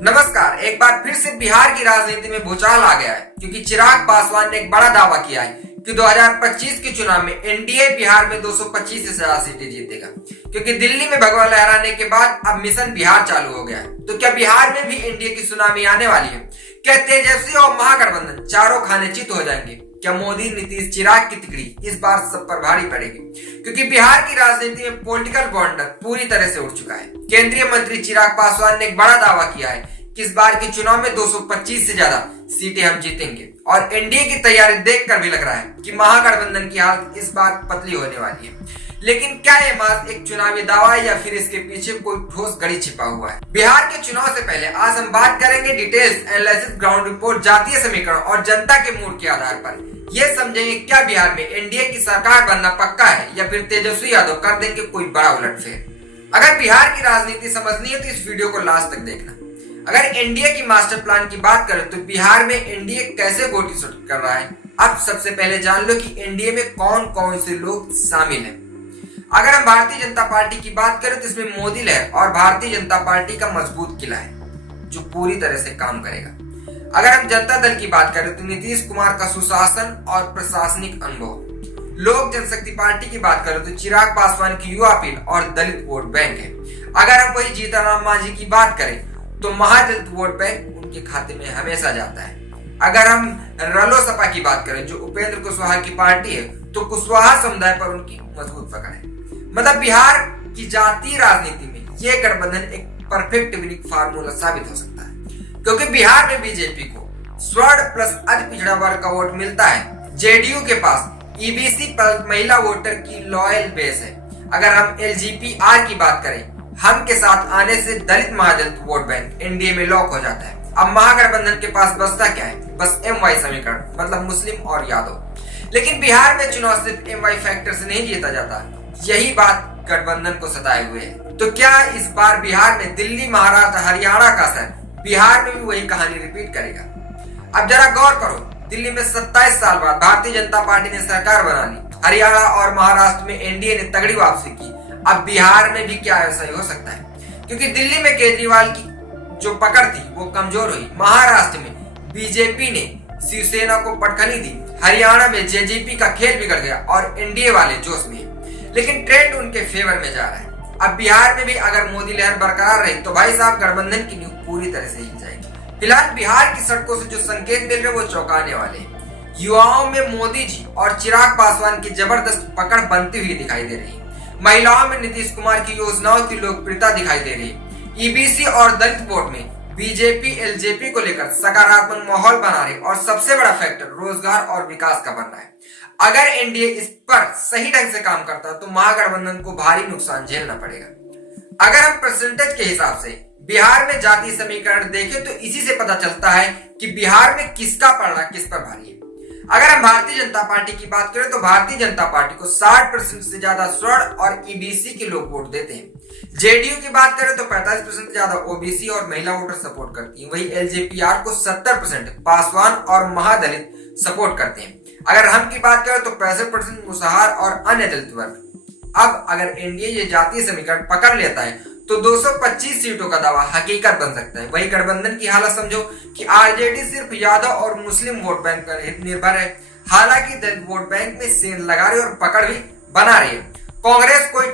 नमस्कार। एक बार फिर से बिहार की राजनीति में भूचाल आ गया है क्योंकि चिराग पासवान ने एक बड़ा दावा किया है कि 2025 के चुनाव में एनडीए बिहार में 225 से ज्यादा सीटें जीतेगा क्योंकि दिल्ली में भगवा लहराने के बाद अब मिशन बिहार चालू हो गया है। तो क्या बिहार में भी एनडीए की सुनामी आने वाली है? क्या तेजस्वी और महागठबंधन चारों खाने चित हो जाएंगे? क्या मोदी, नीतीश, चिराग की तिकड़ी इस बार सब पर भारी पड़ेगी? क्योंकि बिहार की राजनीति में पॉलिटिकल बॉन्डर पूरी तरह से उठ चुका है। केंद्रीय मंत्री चिराग पासवान ने एक बड़ा दावा किया है कि इस बार के चुनाव में 225 से ज्यादा सीटें हम जीतेंगे और एनडीए की तैयारी देखकर भी लग रहा है कि महागठबंधन की हालत इस बार पतली होने वाली है। लेकिन क्या ये महज एक चुनावी दावा है या फिर इसके पीछे कोई ठोस कड़ी छिपा हुआ है? बिहार के चुनाव से पहले आज हम बात करेंगे डिटेल्स, एनालिसिस, ग्राउंड रिपोर्ट, जातीय समीकरण और जनता के मूड के आधार पर ये समझेंगे क्या बिहार में एनडीए की सरकार बनना पक्का है या फिर तेजस्वी यादव कर देंगे कोई बड़ा उलटफेर। अगर बिहार की राजनीति समझनी है तो इस वीडियो को लास्ट तक देखना। अगर एनडीए की मास्टर प्लान की बात करें तो बिहार में एनडीए कैसे गोटी शूट कर रहा है, अब सबसे पहले जान लो कि एनडीए में कौन कौन से लोग शामिल हैं। अगर हम भारतीय जनता पार्टी की बात करें तो इसमें मोदी लहर और भारतीय जनता पार्टी का मजबूत किला है जो पूरी तरह से काम करेगा। अगर हम जनता दल की बात करें तो नीतीश कुमार का सुशासन और प्रशासनिक अनुभव। लोक जनशक्ति पार्टी की बात करें तो चिराग पासवान की युवा अपील और दलित वोट बैंक है। अगर हम वही जीतनराम मांझी की बात करें तो महादलित वोट बैंक उनके खाते में हमेशा जाता है। अगर हम रालोसपा की बात करें जो उपेंद्र कुशवाहा की पार्टी है तो कुशवाहा समुदाय पर उनकी मजबूत पकड़ है। मतलब बिहार की जातीय राजनीति में ये गठबंधन एक परफेक्ट विनिंग फार्मूला साबित हो सकता है क्योंकि बिहार में बीजेपी को स्वर्ण प्लस अति पिछड़ा वर्ग का वोट मिलता है। जेडीयू के पास ईबीसी प्लस महिला वोटर की लॉयल बेस है। अगर हम एलजीपीआर की बात करें, हम के साथ आने से दलित महादलित वोट बैंक एनडीए में लॉक हो जाता है। अब महागठबंधन के पास बचता क्या है? बस एमवाई समीकरण, मतलब मुस्लिम और यादव। लेकिन बिहार में चुनाव सिर्फ एमवाई फैक्टर से नहीं जीता जाता, यही बात गठबंधन को सताए हुए है। तो क्या इस बार बिहार में दिल्ली, महाराष्ट्र, हरियाणा का असर बिहार में भी वही कहानी रिपीट करेगा? अब जरा गौर करो, दिल्ली में 27 साल बाद भारतीय जनता पार्टी ने सरकार बना ली, हरियाणा और महाराष्ट्र में एनडीए ने तगड़ी वापसी की। अब बिहार में भी क्या ऐसा ही हो सकता है? क्योंकि दिल्ली में केजरीवाल की जो पकड़ थी वो कमजोर हुई, महाराष्ट्र में बीजेपी ने शिवसेना को पटखनी दी, हरियाणा में जेजेपी का खेल बिगड़ गया और एनडीए वाले जोश में, लेकिन ट्रेंड उनके फेवर में जा रहा है। अब बिहार में भी अगर मोदी लहर बरकरार रही तो भाई साहब गठबंधन की नींव पूरी तरह से हिल जाएगी। फिलहाल बिहार की सड़कों से जो संकेत मिल रहे वो चौंकाने वाले हैं। युवाओं में मोदी जी और चिराग पासवान की जबरदस्त पकड़ बनती हुई दिखाई दे रही है। महिलाओं में नीतीश कुमार की योजनाओं की लोकप्रियता दिखाई दे रही है। ईबीसी और दलित वोट में बीजेपी एलजेपी को लेकर सकारात्मक माहौल बना रही और सबसे बड़ा फैक्टर रोजगार और विकास का बन रहा है। अगर एनडीए इस पर सही ढंग से काम करता तो महागठबंधन को भारी नुकसान झेलना पड़ेगा। अगर हम परसेंटेज के हिसाब से बिहार में जातीय समीकरण देखें तो इसी से पता चलता है कि बिहार में किसका पलड़ा किस पर भारी है। अगर हम भारतीय जनता पार्टी की बात करें तो भारतीय जनता पार्टी को 60% से ज्यादा स्वर्ण और ईबीसी के लोग वोट देते हैं। जेडीयू की बात करें तो 45% से ज्यादा ओबीसी और महिला वोटर सपोर्ट करती है। वही एलजेपीआर को 70% पासवान और महादलित सपोर्ट करते हैं। अगर हम की बात करें तो 65% मुसहर और अन्य दलित वर्ग। अब अगर एनडीए ये जातीय समीकरण पकड़ लेता है तो 225 सीटों का दावा हकीकत बन सकता है। वही गठबंधन की हालत समझो कि आरजेडी सिर्फ यादव और मुस्लिम वोट बैंक पर निर्भर है, हालांकि दलित वोट बैंक में सेंध लगा रही और पकड़ भी बना रही है। कांग्रेस कोई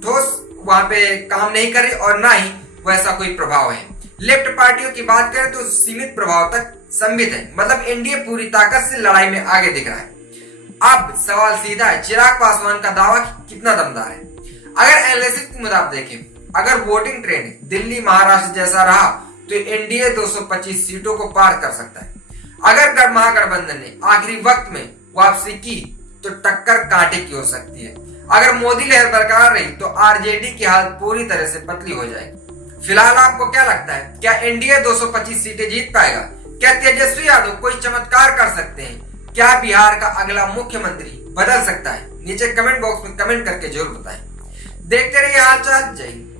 ठोस वहां पे काम नहीं कर रही और ना ही वैसा कोई प्रभाव है। लेफ्ट पार्टियों की बात करें तो सीमित प्रभाव तक संबित है, मतलब एनडीए पूरी ताकत से लड़ाई में आगे दिख रहा है। अब सवाल सीधा है, चिराग पासवान का दावा कितना दमदार है? अगर एनालिसिस के मुताबिक देखें, अगर वोटिंग ट्रेंड दिल्ली, महाराष्ट्र जैसा रहा तो एनडीए 225 सीटों को पार कर सकता है। अगर महागठबंधन ने आखिरी वक्त में वापसी की तो टक्कर कांटे की हो सकती है। अगर मोदी लहर बरकरार रही तो आरजेडी की हालत पूरी तरह से पतली हो जाएगी। फिलहाल आपको क्या लगता है, क्या एनडीए 225 सीटें जीत पाएगा? क्या तेजस्वी यादव कोई चमत्कार कर सकते हैं? क्या बिहार का अगला मुख्यमंत्री बदल सकता है? नीचे कमेंट बॉक्स में कमेंट करके जरूर बताएं। देखते रहिए हालचाल। जय हिंद।